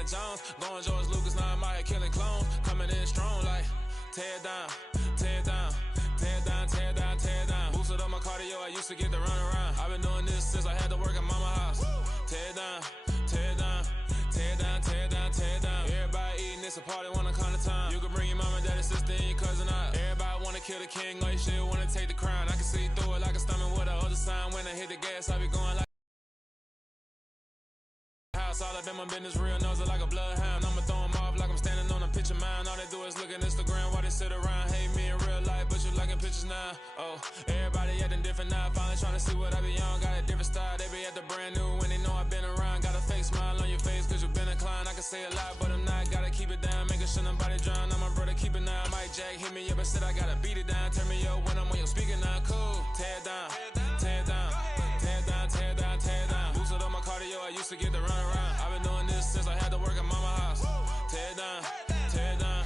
Indiana Jones. Going George Lucas, now I'm out here killing clones. Coming in strong like tear down, tear down, tear down, tear down, tear down. Boosted up my cardio, I used to get to run around. I've been doing this since I had to work at mama house. Tear down, tear down, tear down, tear down, tear down. Everybody eating, it's a party, wanna come to time. You can bring your mama, daddy, sister, and your cousin out. Everybody wanna kill the king, or you shit wanna take the crown. I can see through it like a stomach with a other sign. When I hit the gas, I be going like house. All up in my business, real nose like a bloodhound. I'ma throw them off like I'm standing on a picture mound. All they do is look at Instagram while they sit around. Hate me in real life, but you liking pictures now. Oh, everybody acting different now. Finally trying to see what I be on. Got a different style, they be at the brand new when they know I've been around. Got a fake smile on your face cause you been inclined. I can say a lot, but I'm not. Gotta keep it down, making sure nobody drown. I'm my brother, keep it now. Mike Jack hit me up and said I gotta beat it down. Turn me up when I'm on your speaker now. Cool, tear down, tear down, tear down, tear down, tear down. Boosted up my cardio, I used to get to run around. I've been doing this since I had to work at mama house. Tear down, tear down,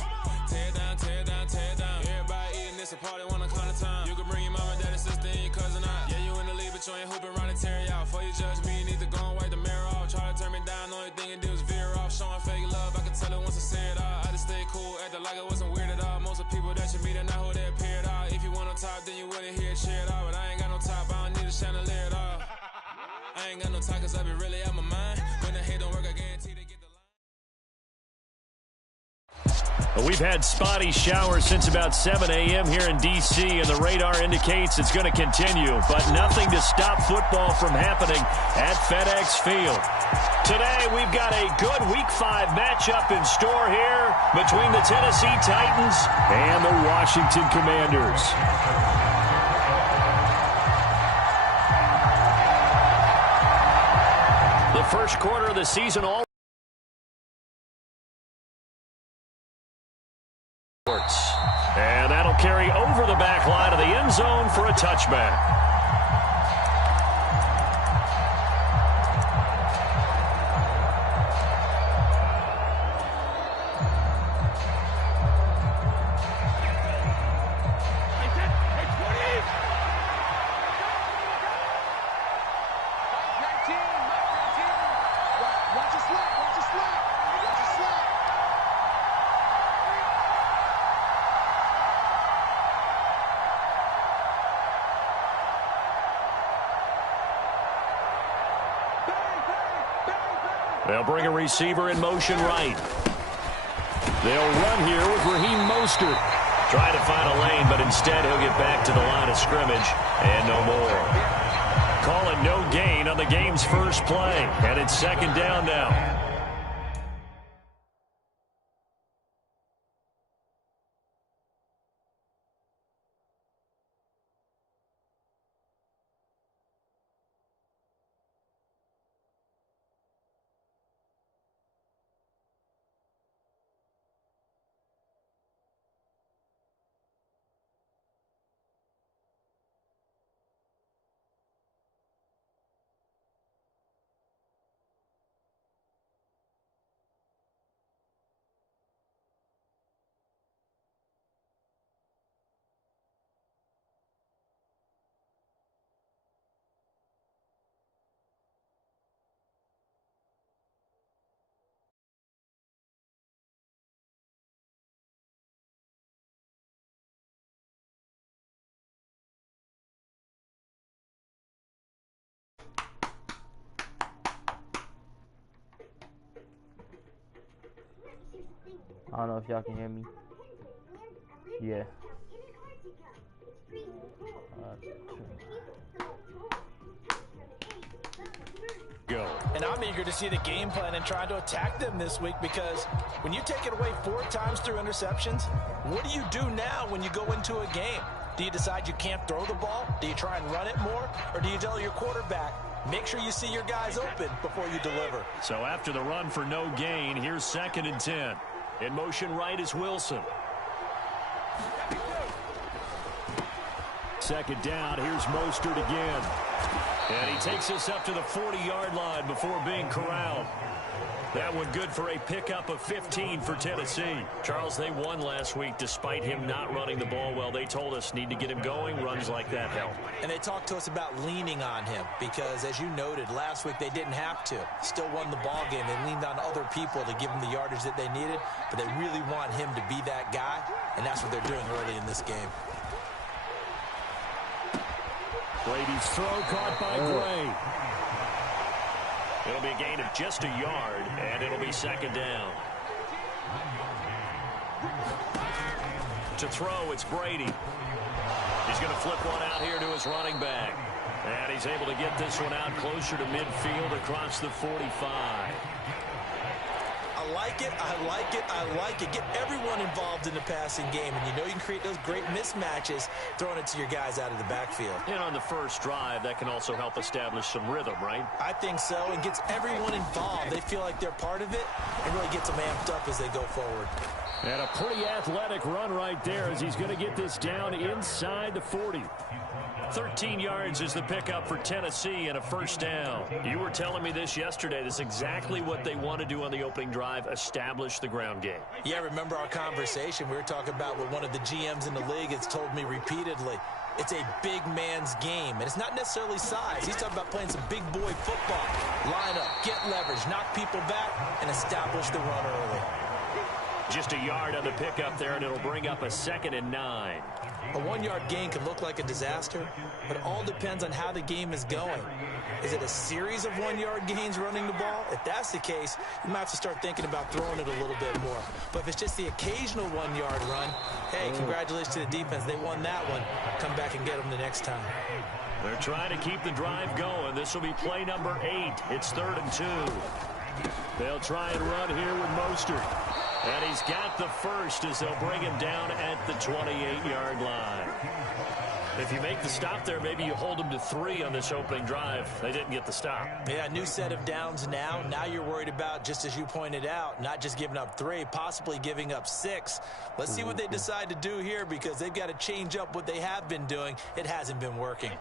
tear down, tear down, tear down. Everybody eating, it's a party, wanna come to time. You can bring your mama, daddy, sister, and your cousin out. Yeah, you in the league, but you ain't hooping around and tear out. Before you judge me, you need to go and wipe the mirror off. Try to turn me down, the only thing you do is veer off. Showing fake love, I can tell it once I say it all. I just stay cool, acting like it wasn't weird at all. Most of the people that you meet are not who they appear at all. If you want on top, then you wouldn't hear it cheer at all. But I ain't got no top, I don't need a chandelier at all. I ain't got no time cause I be really out my mind. When the hate don't work, I guarantee they get the line. We've had spotty showers since about 7 a.m. here in D.C., and the radar indicates it's going to continue, but nothing to stop football from happening at FedEx Field. Today, we've got a good Week 5 matchup in store here between the Tennessee Titans and the Washington Commanders. The first quarter of the season all and that'll carry over the back line of the end zone for a touchback. They'll bring a receiver in motion right. They'll run here with Raheem Mostert. Trying to find a lane, but instead he'll get back to the line of scrimmage and no more. Call it no gain on the game's first play, and it's second down now. I don't know if y'all can hear me. Yeah. Go. And I'm eager to see the game plan and trying to attack them this week, because when you take it away 4 times through interceptions, what do you do now when you go into a game? Do you decide you can't throw the ball? Do you try and run it more? Or do you tell your quarterback, make sure you see your guys open before you deliver? So after the run for no gain, here's 2nd and 10. In motion right is Wilson. 2nd down, here's Mostert again. And he takes us up to the 40-yard line before being corralled. That one good for a pickup of 15 for Tennessee. Charles, they won last week despite him not running the ball well. They told us need to get him going. Runs like that help. And they talked to us about leaning on him because, as you noted, last week they didn't have to. Still won the ball game. They leaned on other people to give them the yardage that they needed, but they really want him to be that guy, and that's what they're doing early in this game. Brady's throw caught by Gray. It'll be a gain of just a yard, and it'll be second down. To throw, it's Brady. He's going to flip one out here to his running back. And he's able to get this one out closer to midfield across the 45. I like it, I like it, I like it. Get everyone involved in the passing game, and you know you can create those great mismatches throwing it to your guys out of the backfield. And on the first drive, that can also help establish some rhythm, right? I think so, and gets everyone involved. They feel like they're part of it, and really gets them amped up as they go forward. And a pretty athletic run right there as he's going to get this down inside the 40. 13 yards is the pickup for Tennessee and a first down. You were telling me this yesterday. This is exactly what they want to do on the opening drive, establish the ground game. Yeah, remember our conversation. We were talking about what one of the GMs in the league has told me repeatedly. It's a big man's game, and it's not necessarily size. He's talking about playing some big boy football. Line up, get leverage, knock people back, and establish the run early. Just a yard on the pickup there, and it'll bring up a 2nd and 9. A 1-yard gain can look like a disaster, but it all depends on how the game is going. Is it a series of 1-yard gains running the ball? If that's the case, you might have to start thinking about throwing it a little bit more. But if it's just the occasional 1-yard run, hey, congratulations to the defense. They won that one. Come back and get them the next time. They're trying to keep the drive going. This will be play number 8. It's 3rd and 2. They'll try and run here with Mostert. And he's got the first as they'll bring him down at the 28-yard line. If you make the stop there, maybe you hold them to 3 on this opening drive. They didn't get the stop. Yeah, new set of downs now. Now you're worried about, just as you pointed out, not just giving up 3, possibly giving up 6. Let's see what they decide to do here because they've got to change up what they have been doing. It hasn't been working.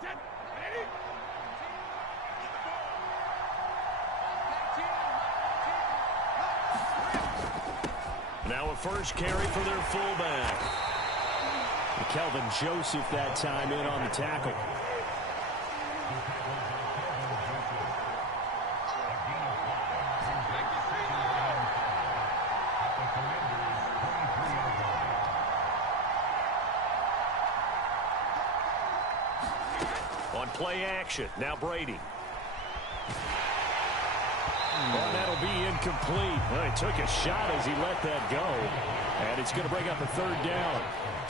Now a first carry for their fullback. Kelvin Joseph that time in on the tackle. On play action, now Brady. Well, that'll be incomplete. Well, he took a shot as he let that go. And it's going to bring up a 3rd down.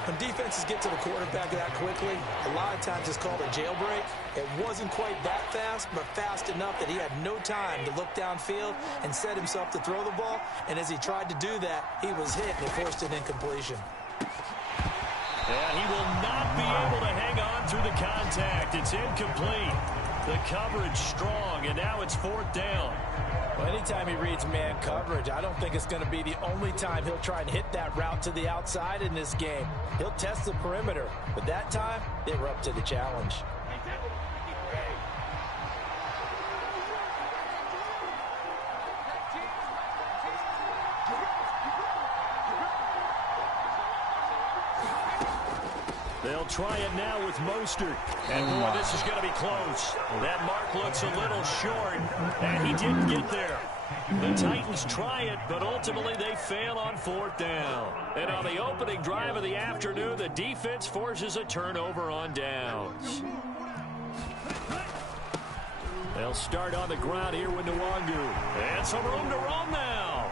When defenses get to the quarterback that quickly, a lot of times it's called a jailbreak. It wasn't quite that fast, but fast enough that he had no time to look downfield and set himself to throw the ball. And as he tried to do that, he was hit and forced an incompletion. And he will not be able to hang on through the contact. It's incomplete. The coverage strong, and now it's 4th down. Well, anytime he reads man coverage, I don't think it's going to be the only time he'll try and hit that route to the outside in this game. He'll test the perimeter, but that time, they were up to the challenge. They'll try it now with Mostert. And boy, this is going to be close. That mark looks a little short, and he didn't get there. The Titans try it, but ultimately they fail on 4th down. And on the opening drive of the afternoon, the defense forces a turnover on downs. They'll start on the ground here with Nwangu. And some room to roam now.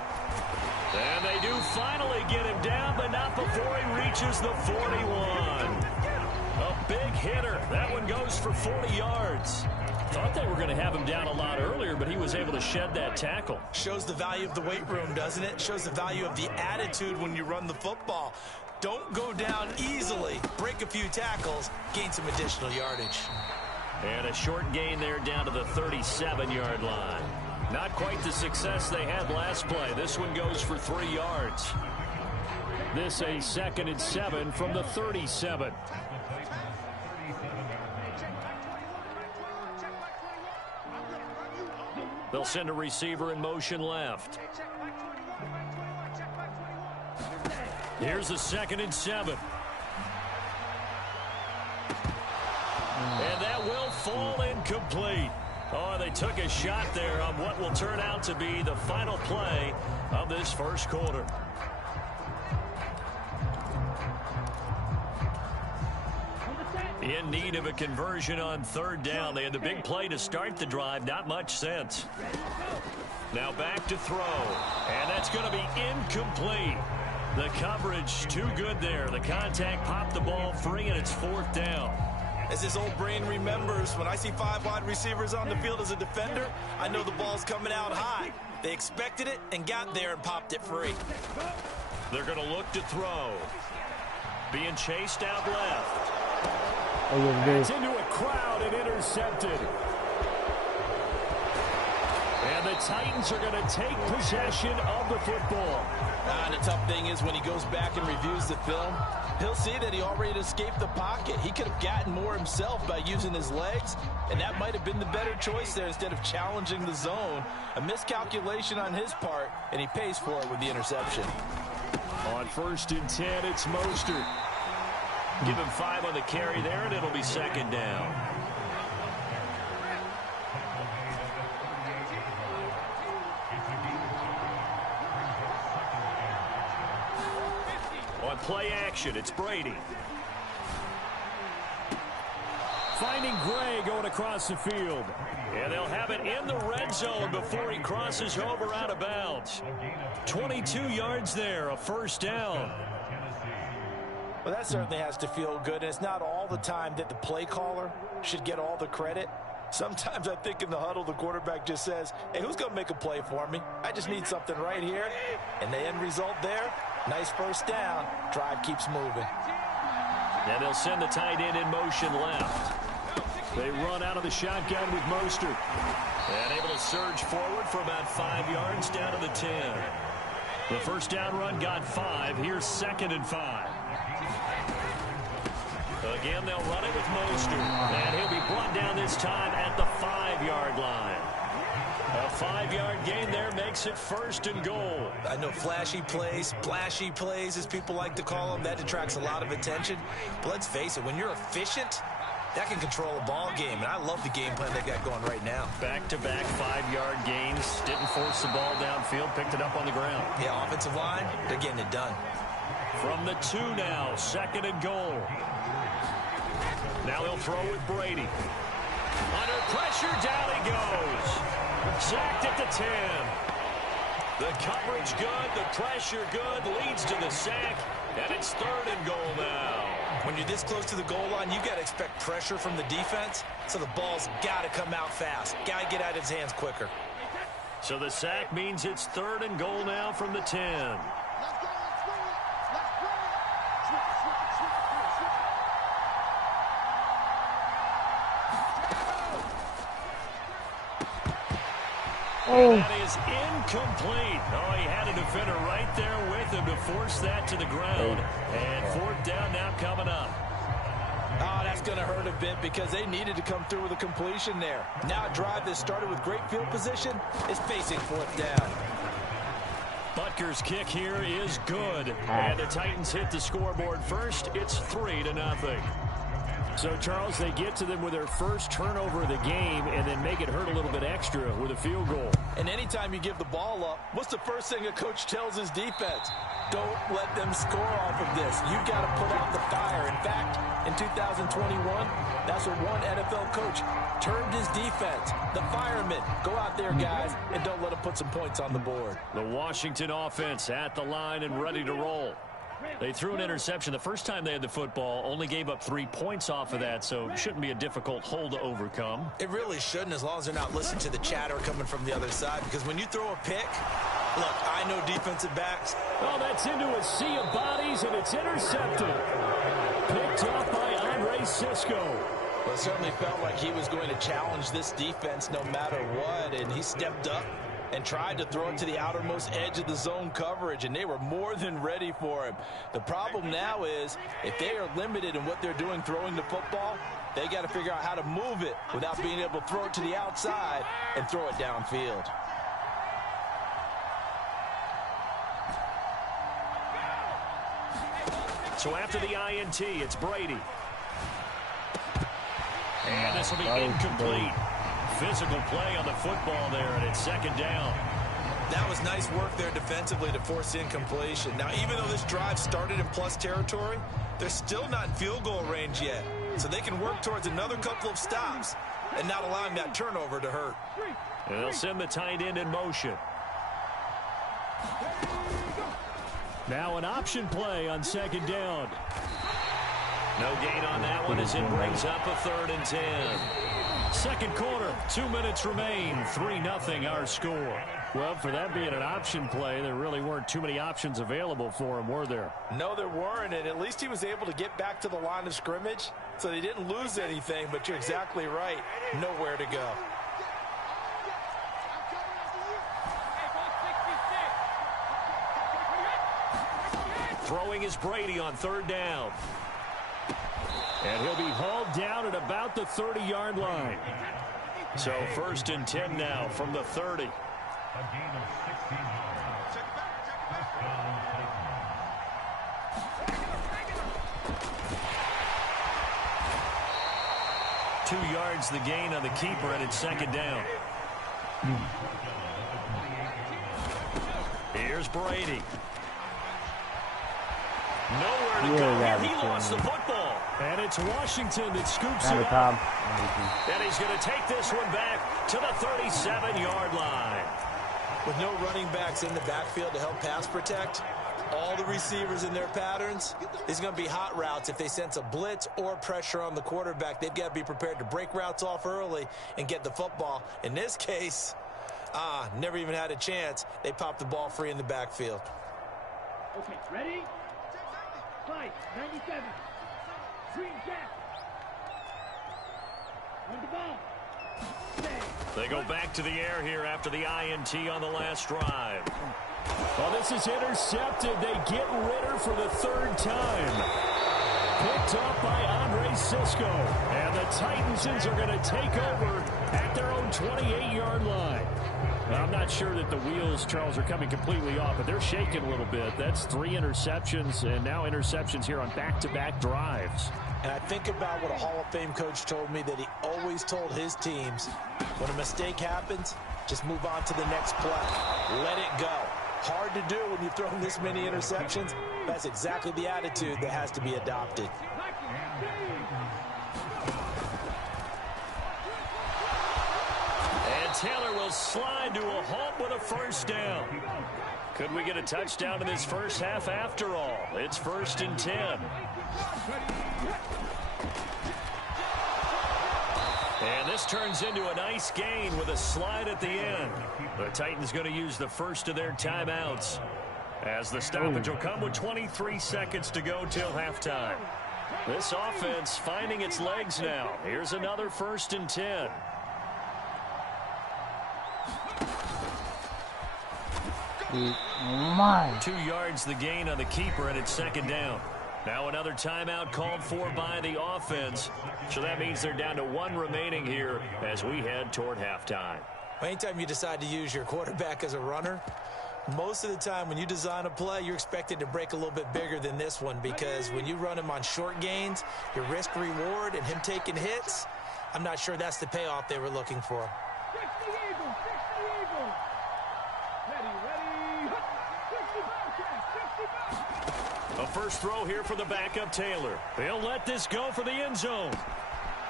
And they do finally get him down, but not before he reaches the 41. A big hitter. That one goes for 40 yards. Thought they were going to have him down a lot earlier, but he was able to shed that tackle. Shows the value of the weight room, doesn't it? Shows the value of the attitude when you run the football. Don't go down easily. Break a few tackles. Gain some additional yardage. And a short gain there down to the 37-yard line. Not quite the success they had last play. This one goes for 3 yards. This a 2nd and 7 from the 37. They'll send a receiver in motion left. Here's a 2nd and 7. And that will fall incomplete. Oh, they took a shot there on what will turn out to be the final play of this first quarter. In need of a conversion on 3rd down. They had the big play to start the drive. Not much sense. Now back to throw. And that's going to be incomplete. The coverage too good there. The contact popped the ball free, and it's 4th down. As his old brain remembers, when I see 5 wide receivers on the field as a defender, I know the ball's coming out high. They expected it and got there and popped it free. They're going to look to throw. Being chased out left. It's into a crowd and intercepted. And the Titans are going to take possession of the football. And the tough thing is when he goes back and reviews the film, he'll see that he already escaped the pocket. He could have gotten more himself by using his legs, and that might have been the better choice there instead of challenging the zone. A miscalculation on his part, and he pays for it with the interception. On 1st and 10, it's Mostert. Give him 5 on the carry there, and it'll be 2nd down. On play action, it's Brady. Finding Gray going across the field. And they'll have it in the red zone before he crosses over out of bounds. 22 yards there, a 1st down. Well, that certainly has to feel good, and it's not all the time that the play caller should get all the credit. Sometimes I think in the huddle, the quarterback just says, hey, who's going to make a play for me? I just need something right here. And the end result there, nice 1st down. Drive keeps moving. And they'll send the tight end in motion left. They run out of the shotgun with Mostert. And able to surge forward for about 5 yards down to the 10. The 1st down run got 5. Here's 2nd and 5. Again, they'll run it with Mostert. And he'll be brought down this time at the 5-yard line. A 5-yard gain there makes it 1st and goal. I know flashy plays, splashy plays, as people like to call them, that attracts a lot of attention. But let's face it, when you're efficient, that can control a ball game. And I love the game plan they got going right now. Back-to-back 5-yard gains. Didn't force the ball downfield. Picked it up on the ground. Yeah, offensive line, they're getting it done. From the 2 now, 2nd and goal. Now they'll throw with Brady. Under pressure, down he goes. Sacked at the 10. The coverage good, the pressure good, leads to the sack, and it's 3rd and goal now. When you're this close to the goal line, you've got to expect pressure from the defense, so the ball's got to come out fast. Got to get out of his hands quicker. So the sack means it's 3rd and goal now from the 10. And that is incomplete. Oh, he had a defender right there with him to force that to the ground. And 4th down now coming up. Oh, that's going to hurt a bit because they needed to come through with a completion there. Now a drive that started with great field position is facing 4th down. Butker's kick here is good. And the Titans hit the scoreboard first. It's 3-0. So, Charles, they get to them with their first turnover of the game and then make it hurt a little bit extra with a field goal. And anytime you give the ball up, what's the first thing a coach tells his defense? Don't let them score off of this. You've got to put out the fire. In fact, in 2021, that's what one NFL coach termed his defense. The firemen. Go out there, guys, and don't let them put some points on the board. The Washington offense at the line and ready to roll. They threw an interception the first time they had the football, only gave up 3 points off of that, so it shouldn't be a difficult hole to overcome. It really shouldn't, as long as they're not listening to the chatter coming from the other side, because when you throw a pick, look, I know defensive backs. Oh, that's into a sea of bodies, and it's intercepted. Picked up by Andre Cisco. Well, it certainly felt like he was going to challenge this defense no matter what, and he stepped up, and tried to throw it to the outermost edge of the zone coverage, and they were more than ready for him. The problem now is if they are limited in what they're doing throwing the football, they got to figure out how to move it without being able to throw it to the outside and throw it downfield. So after the INT, it's Brady. And this will be incomplete. Physical play on the football there, and it's second down. That was nice work there defensively to force incompletion. Now, even though this drive started in plus territory, they're still not in field goal range yet. So they can work towards another couple of stops and not allowing that turnover to hurt. And they'll send the tight end in motion. Now an option play on second down. No gain on that one as it brings up a 3rd and 10. Second quarter, 2 minutes remain, 3-0 our score. Well, for that being an option play, there really weren't too many options available for him, were there? No, there weren't, and at least he was able to get back to the line of scrimmage, so they didn't lose anything, but you're exactly right, nowhere to go. Throwing is Brady on 3rd down. And he'll be hauled down at about the 30-yard line. So 1st and 10 now from the 30. Two yards the gain on the keeper, and it's second down. Here's Brady. Nowhere to go here. He lost the football. And it's Washington that scoops it up. And he's going to take this one back to the 37-yard line. With no running backs in the backfield to help pass protect, all the receivers in their patterns, there's going to be hot routes. If they sense a blitz or pressure on the quarterback, they've got to be prepared to break routes off early and get the football. In this case, never even had a chance. They popped the ball free in the backfield. Okay, ready? Fight, 97. Green jack. On the ball. They go back to the air here after the INT on the last drive. Well, this is intercepted. They get Ritter for the 3rd time. Picked up by Andre Cisco. And the Titansons are going to take over at their own 28-yard line. Now, I'm not sure that the wheels, Charles, are coming completely off, but they're shaking a little bit. That's 3 interceptions, and now interceptions here on back-to-back drives. And I think about what a Hall of Fame coach told me, that he always told his teams, when a mistake happens, just move on to the next play. Let it go. Hard to do when you've thrown this many interceptions. That's exactly the attitude that has to be adopted. And Taylor will slide to a halt with a 1st down. Could we get a touchdown in this first half after all? It's 1st and 10. And this turns into a nice gain with a slide at the end. The Titans going to use the first of their timeouts, as the stoppage will come with 23 seconds to go till halftime. This offense finding its legs now. Here's another 1st and 10. My. 2 yards the gain on the keeper, and it's second down. Now another timeout called for by the offense. So that means they're down to 1 remaining here as we head toward halftime. Anytime you decide to use your quarterback as a runner, most of the time when you design a play, you're expected to break a little bit bigger than this one, because when you run him on short gains, your risk reward and him taking hits, I'm not sure that's the payoff they were looking for. A first throw here for the backup Taylor. They'll let this go for the end zone.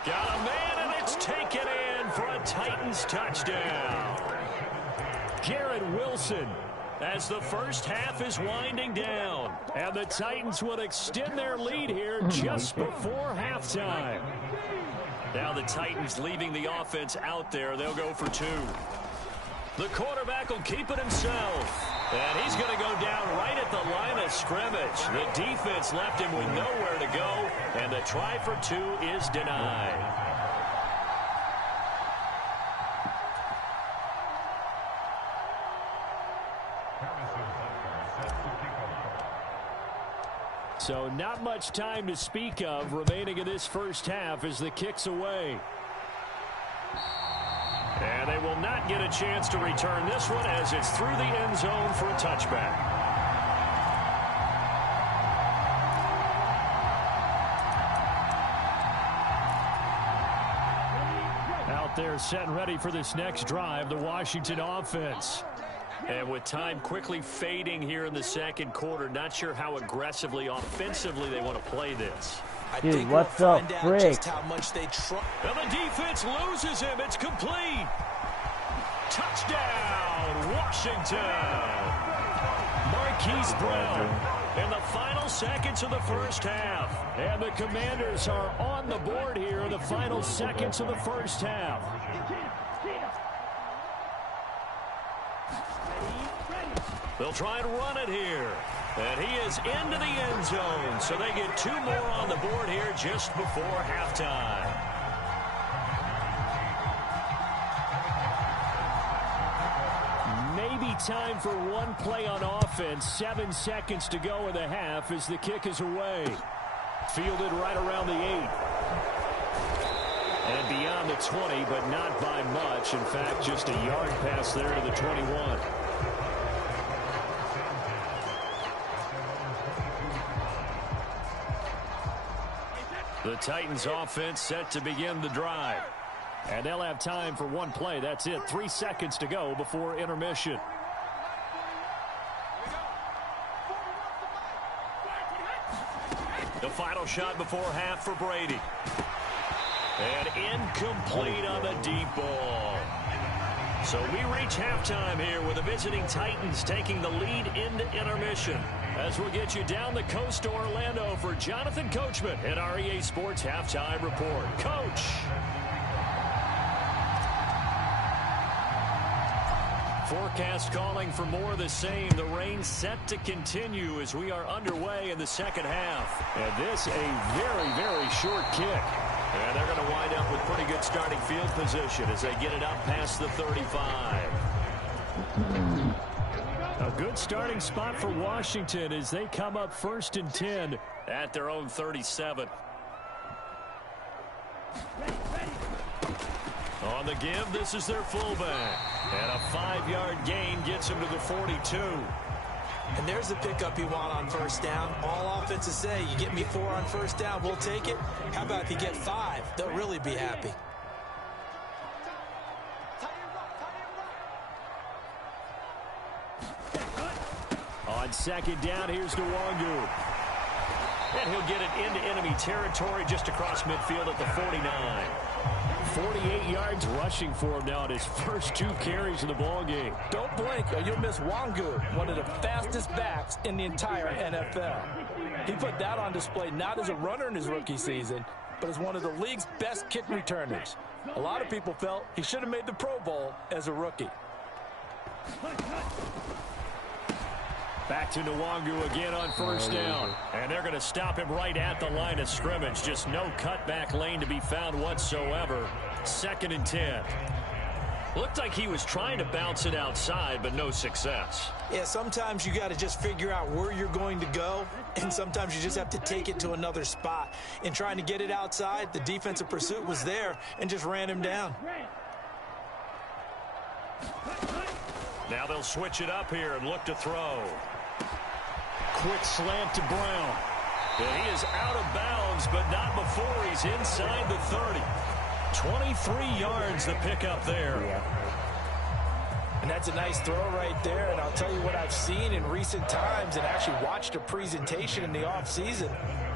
Got a man, and it's taken in for a Titans touchdown. Garrett Wilson, as the first half is winding down. And the Titans will extend their lead here just before halftime. Now the Titans leaving the offense out there. They'll go for 2. The quarterback will keep it himself. And he's going to go down right at the line of scrimmage. The defense left him with nowhere to go, and the try for 2 is denied. So not much time to speak of remaining in this first half as the kick's away. And they will not get a chance to return this one as it's through the end zone for a touchback. Out there set and ready for this next drive, the Washington offense. And with time quickly fading here in the second quarter, not sure how aggressively, offensively they want to play this. Dude, what's up, Frick? Just how much they try. And the defense loses him. It's complete. Touchdown, Washington. Marquise Brown in the final seconds of the first half. And the Commanders are on the board here in the final seconds of the first half. They'll try and run it here. And he is into the end zone. So they get 2 more on the board here just before halftime. Maybe time for one play on offense. 7 seconds to go in the half as the kick is away. Fielded right around the 8. And beyond the 20, but not by much. In fact, just a yard pass there to the 21. The Titans offense set to begin the drive. And they'll have time for one play. That's it. 3 seconds to go before intermission. The final shot before half for Brady. And incomplete on the deep ball. So we reach halftime here with the visiting Titans taking the lead into intermission. As we'll get you down the coast to Orlando for Jonathan Coachman at our EA Sports Halftime Report. Coach. Forecast calling for more of the same. The rain set to continue as we are underway in the second half. And this a very, very short kick. And they're going to wind up with pretty good starting field position as they get it up past the 35. A good starting spot for Washington as they come up 1st and 10 at their own 37. On the give, this is their fullback. And a 5-yard gain gets him to the 42. And there's the pickup you want on first down. All offenses say, you get me 4 on first down, we'll take it. How about if you get 5? They'll really be happy. On second down, here's Nwangu. And he'll get it into enemy territory just across midfield at the 49. 48 yards rushing for him now in his first 2 carries of the ballgame. Don't blink or you'll miss Nwangu, one of the fastest backs in the entire NFL. He put that on display not as a runner in his rookie season, but as one of the league's best kick returners. A lot of people felt he should have made the Pro Bowl as a rookie. Back to Nwangu again on first down. And they're going to stop him right at the line of scrimmage. Just no cutback lane to be found whatsoever. 2nd and 10. Looked like he was trying to bounce it outside, but no success. Yeah, sometimes you got to just figure out where you're going to go, and sometimes you just have to take it to another spot. In trying to get it outside, the defensive pursuit was there and just ran him down. Now they'll switch it up here and look to throw. Quick slant to Brown. And he is out of bounds, but not before he's inside the 30. 23 yards the pickup there. And that's a nice throw right there. And I'll tell you what I've seen in recent times and actually watched a presentation in the offseason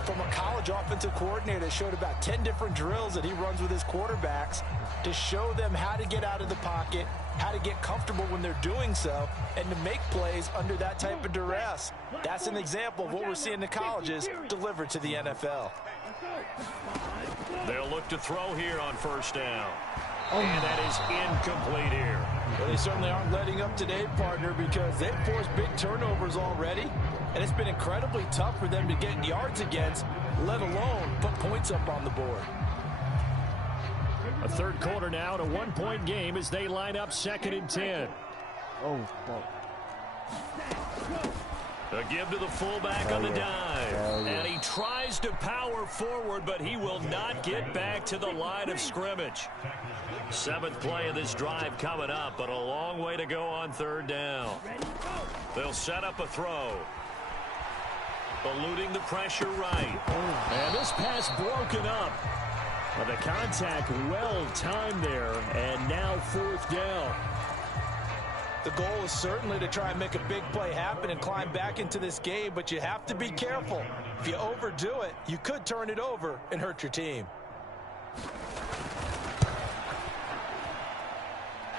from a college offensive coordinator that showed about 10 different drills that he runs with his quarterbacks to show them how to get out of the pocket, how to get comfortable when they're doing so, and to make plays under that type of duress. That's an example of what we're seeing in the colleges delivered to the NFL. They'll look to throw here on first down. And that is incomplete here. Well, they certainly aren't letting up today, partner, because they've forced big turnovers already, and it's been incredibly tough for them to get yards against, let alone put points up on the board. A third quarter now, and a 1-point game as they line up 2nd and 10. Oh, fuck. A give to the fullback on the dive. And he tries to power forward, but he will not get back to the line of scrimmage. 7th play of this drive coming up, but a long way to go on 3rd down. They'll set up a throw. Eluding the pressure right. And this pass broken up. But the contact well timed there, and now 4th down. The goal is certainly to try and make a big play happen and climb back into this game, but you have to be careful. If you overdo it, you could turn it over and hurt your team.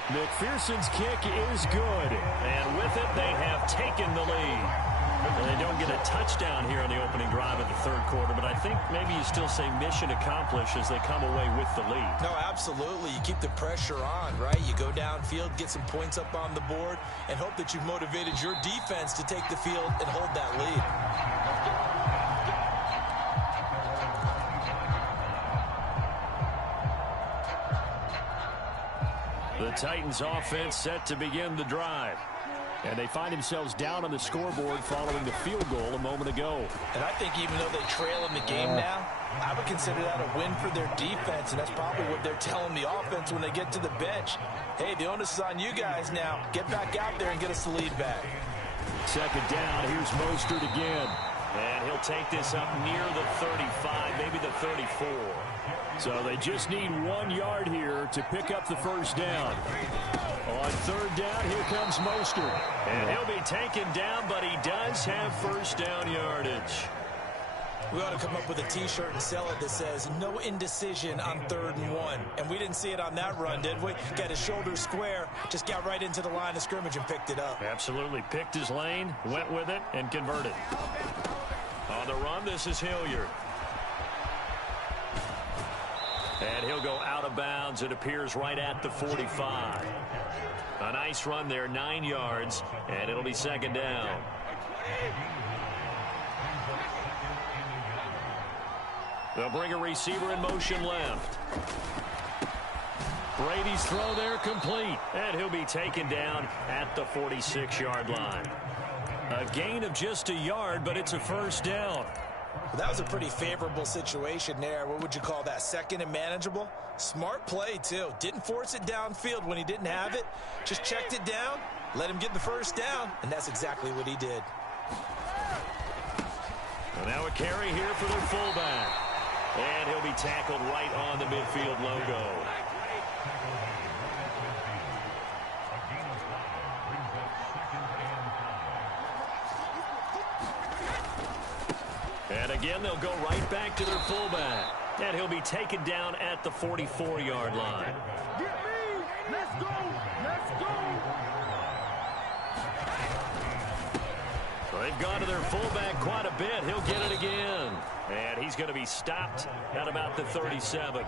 McPherson's kick is good, and with it, they have taken the lead. And they don't get a touchdown here on the opening drive of the 3rd quarter, but I think maybe you still say mission accomplished as they come away with the lead. No, absolutely. You keep the pressure on, right? You go downfield, get some points up on the board, and hope that you've motivated your defense to take the field and hold that lead. The Titans offense set to begin the drive. And they find themselves down on the scoreboard following the field goal a moment ago. And I think even though they trail in the game now, I would consider that a win for their defense, and that's probably what they're telling the offense when they get to the bench. Hey, the onus is on you guys now. Get back out there and get us the lead back. 2nd down, here's Mostert again. And he'll take this up near the 35, maybe the 34. So they just need 1 yard here to pick up the 1st down. On 3rd down, here comes Mostert. And he'll be taken down, but he does have 1st down yardage. We ought to come up with a T-shirt and sell it that says, no indecision on 3rd and 1. And we didn't see it on that run, did we? Got his shoulders square, just got right into the line of scrimmage and picked it up. Absolutely. Picked his lane, went with it, and converted. On the run, this is Hilliard. And he'll go out of bounds. It appears right at the 45. A nice run there, 9 yards, and it'll be 2nd down. They'll bring a receiver in motion left. Brady's throw there complete, and he'll be taken down at the 46-yard line. A gain of just a yard, but it's a 1st down. Well, that was a pretty favorable situation there. What would you call that? 2nd and manageable? Smart play, too. Didn't force it downfield when he didn't have it. Just checked it down, let him get the 1st down, and that's exactly what he did. And now a carry here for their fullback. And he'll be tackled right on the midfield logo. And again, they'll go right back to their fullback. And he'll be taken down at the 44-yard line. Get me! Let's go! Let's go! They've gone to their fullback quite a bit. He'll get it again. And he's going to be stopped at about the 37.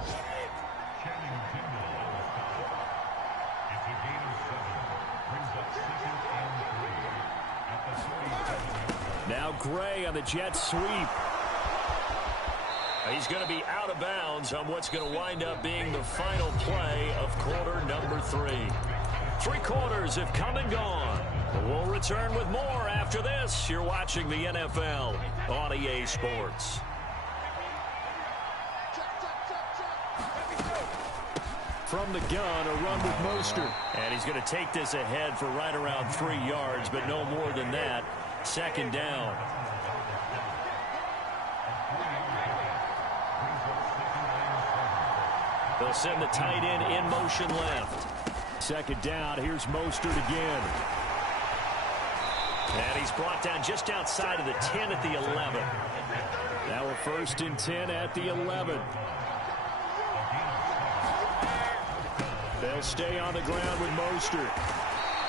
Now Gray on the jet sweep. He's going to be out of bounds on what's going to wind up being the final play of quarter number 3. 3 quarters have come and gone. We'll return with more after this. You're watching the NFL on EA Sports. From the gun, a run with Mostert. And he's going to take this ahead for right around 3 yards, but no more than that. 2nd down. They'll send the tight end in motion left. 2nd down. Here's Mostert again. And he's brought down just outside of the 10 at the 11. Now a 1st and 10 at the 11. They'll stay on the ground with Mostert.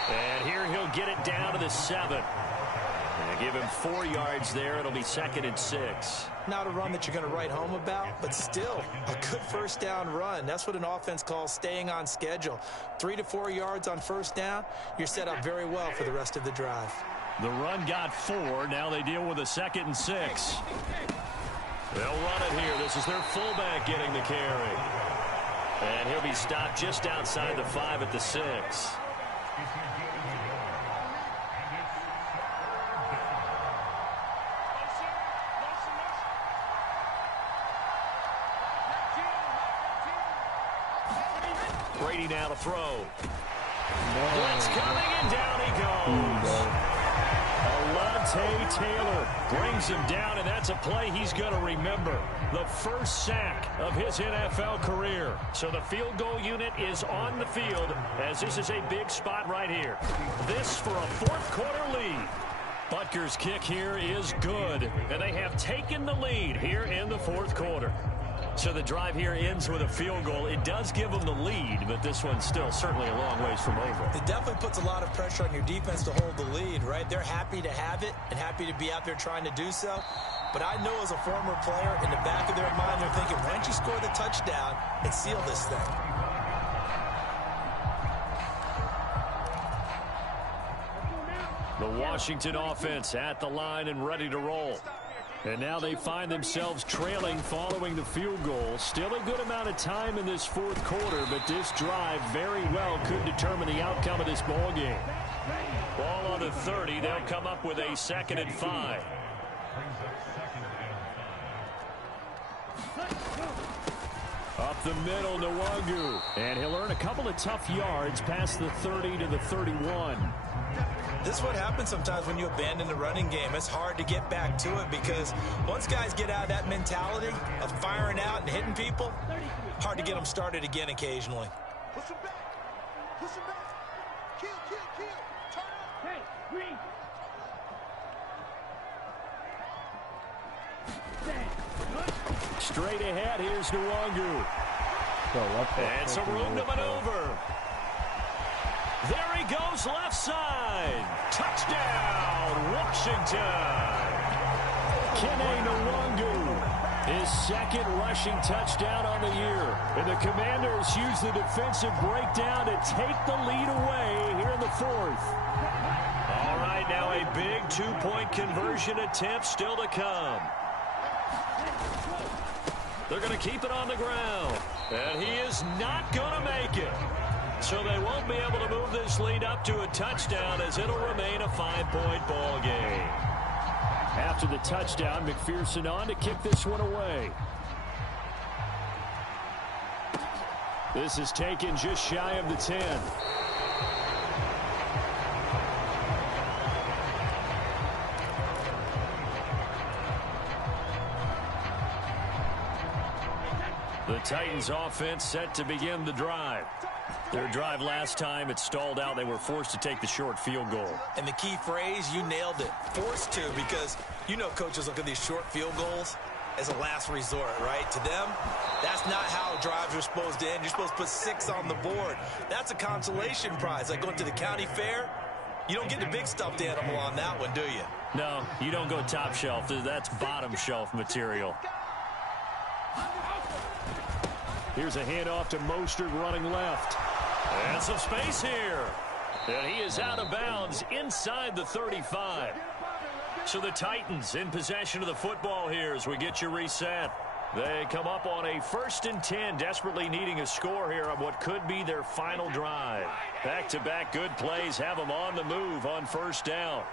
And here he'll get it down to the 7. And give him 4 yards there. It'll be 2nd and 6. Not a run that you're going to write home about, but still a good 1st down run. That's what an offense calls staying on schedule. 3 to 4 yards on 1st down. You're set up very well for the rest of the drive. The run got 4. Now they deal with a 2nd and 6. They'll run it here. This is their fullback getting the carry. And he'll be stopped just outside the 5 at the 6. Brady now to throw. Blitz coming, and down he goes. Alontae Taylor brings him down, and that's a play he's going to remember. The first sack of his NFL career. So the field goal unit is on the field as this is a big spot right here. This for a fourth quarter lead. Butker's kick here is good, and they have taken the lead here in the fourth quarter. So the drive here ends with a field goal. It does give them the lead, but this one's still certainly a long ways from over. It definitely puts a lot of pressure on your defense to hold the lead, right? They're happy to have it and happy to be out there trying to do so. But I know as a former player, in the back of their mind, they're thinking, why don't you score the touchdown and seal this thing? The Washington offense at the line and ready to roll. And now they find themselves trailing following the field goal. Still a good amount of time in this fourth quarter, but this drive very well could determine the outcome of this ball game. Ball on the 30. They'll come up with a 2nd and 5. Up the middle, Nwangu. And he'll earn a couple of tough yards past the 30 to the 31. This is what happens sometimes when you abandon the running game. It's hard to get back to it because once guys get out of that mentality of firing out and hitting people, hard to get them started again occasionally. Push him back. Push him back. Kill, kill, kill. Turn up. Hey, green. Straight ahead, here's Nwangu. And some room to maneuver. There he goes, left side. Touchdown, Washington. Kene Nwangu, his 2nd rushing touchdown on the year. And the Commanders use the defensive breakdown to take the lead away here in the 4th. All right, now a big 2-point conversion attempt still to come. They're going to keep it on the ground. And he is not going to make it. So they won't be able to move this lead up to a touchdown as it'll remain a 5-point ball game. After the touchdown, McPherson on to kick this one away. This is taken just shy of the 10. The Titans offense set to begin the drive. Their drive last time, it stalled out. They were forced to take the short field goal. And the key phrase, you nailed it. Forced to, because you know coaches look at these short field goals as a last resort, right? To them, that's not how drives are supposed to end. You're supposed to put 6 on the board. That's a consolation prize. Like going to the county fair, you don't get the big stuffed animal on that one, do you? No, you don't go top shelf. That's bottom shelf material. Here's a handoff to Mostert running left. And some space here. And he is out of bounds inside the 35. So the Titans in possession of the football here as we get you reset. They come up on a 1st and 10, desperately needing a score here on what could be their final drive. Back-to-back good plays have them on the move on 1st down.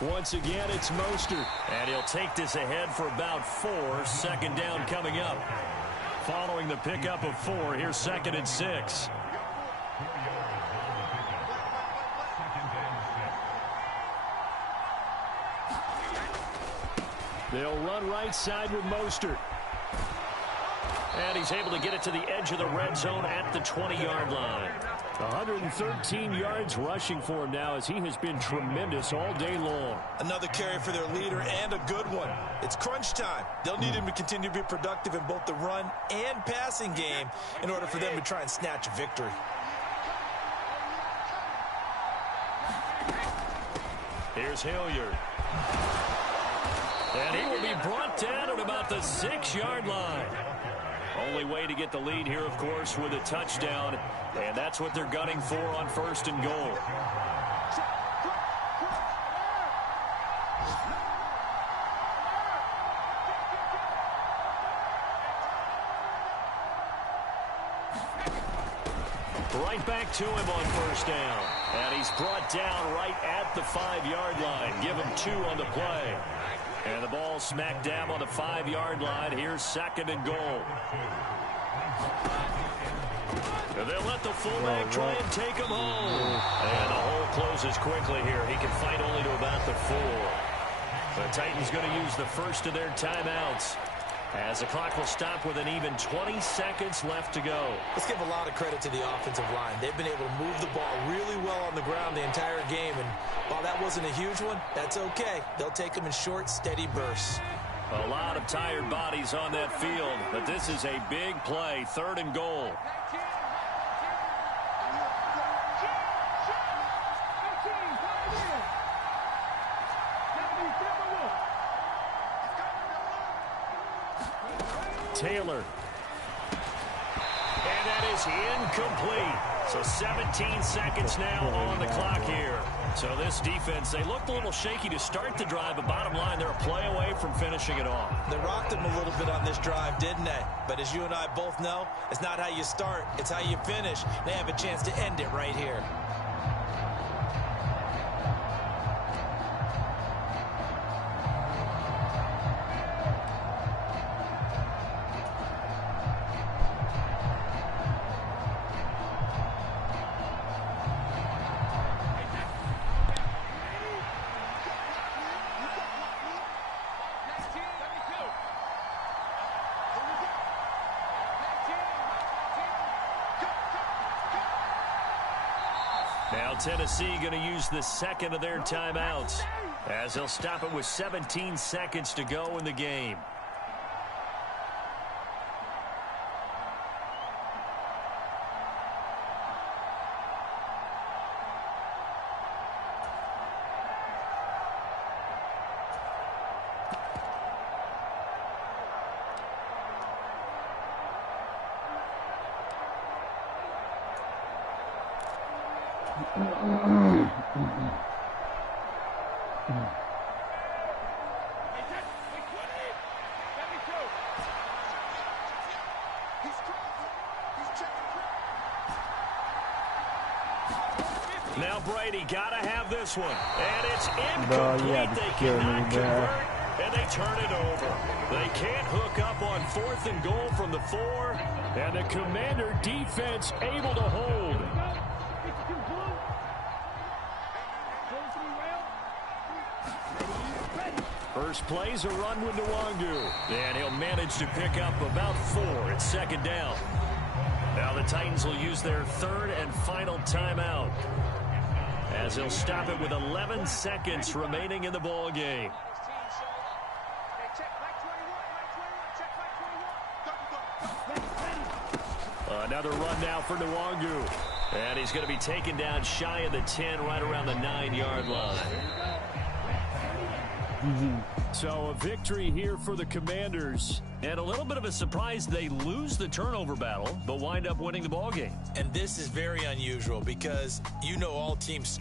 Once again, it's Mostert. And he'll take this ahead for about 4. 2nd down coming up. Following the pickup of 4, here's 2nd and 6. They'll run right side with Mostert. And he's able to get it to the edge of the red zone at the 20-yard line. 113 yards rushing for him now as he has been tremendous all day long. Another carry for their leader and a good one. It's crunch time. They'll need him to continue to be productive in both the run and passing game in order for them to try and snatch a victory. Here's Hilliard. And he will be brought down at about the 6-yard line. Only way to get the lead here, of course, with a touchdown. And that's what they're gunning for on 1st and goal. Right back to him on 1st down. And he's brought down right at the 5-yard line. Give him 2 on the play. And the ball smack dab on the 5-yard line. Here's 2nd and goal. And they'll let the fullback try and take him home. And the hole closes quickly here. He can fight only to about the 4. The Titans going to use the first of their timeouts, as the clock will stop with an even 20 seconds left to go. Let's give a lot of credit to the offensive line. They've been able to move the ball really well on the ground the entire game. And while that wasn't a huge one, that's okay. They'll take them in short, steady bursts. A lot of tired bodies on that field, but this is a big play, 3rd and goal. Taylor. And that is incomplete. So 17 seconds now on the clock here. So this defense, they looked a little shaky to start the drive, but bottom line, they're a play away from finishing it off. They rocked them a little bit on this drive, didn't they? But as you and I both know, it's not how you start, it's how you finish. They have a chance to end it right here. Now Tennessee going to use the second of their timeouts, as they'll stop it with 17 seconds to go in the game. Now Brady got to have this one, and it's incomplete. They cannot convert, and they turn it over. They can't hook up on 4th and goal from the 4, and the Commander defense able to hold. First play's a run with Nwangu, and he'll manage to pick up about 4. It's 2nd down. Now the Titans will use their 3rd and final timeout, as they'll stop it with 11 seconds remaining in the ball game. Another run now for Nwangu, and he's going to be taken down shy of the 10, right around the 9-yard line. So a victory here for the Commanders, and a little bit of a surprise they lose the turnover battle but wind up winning the ball game. And this is very unusual because you know all teams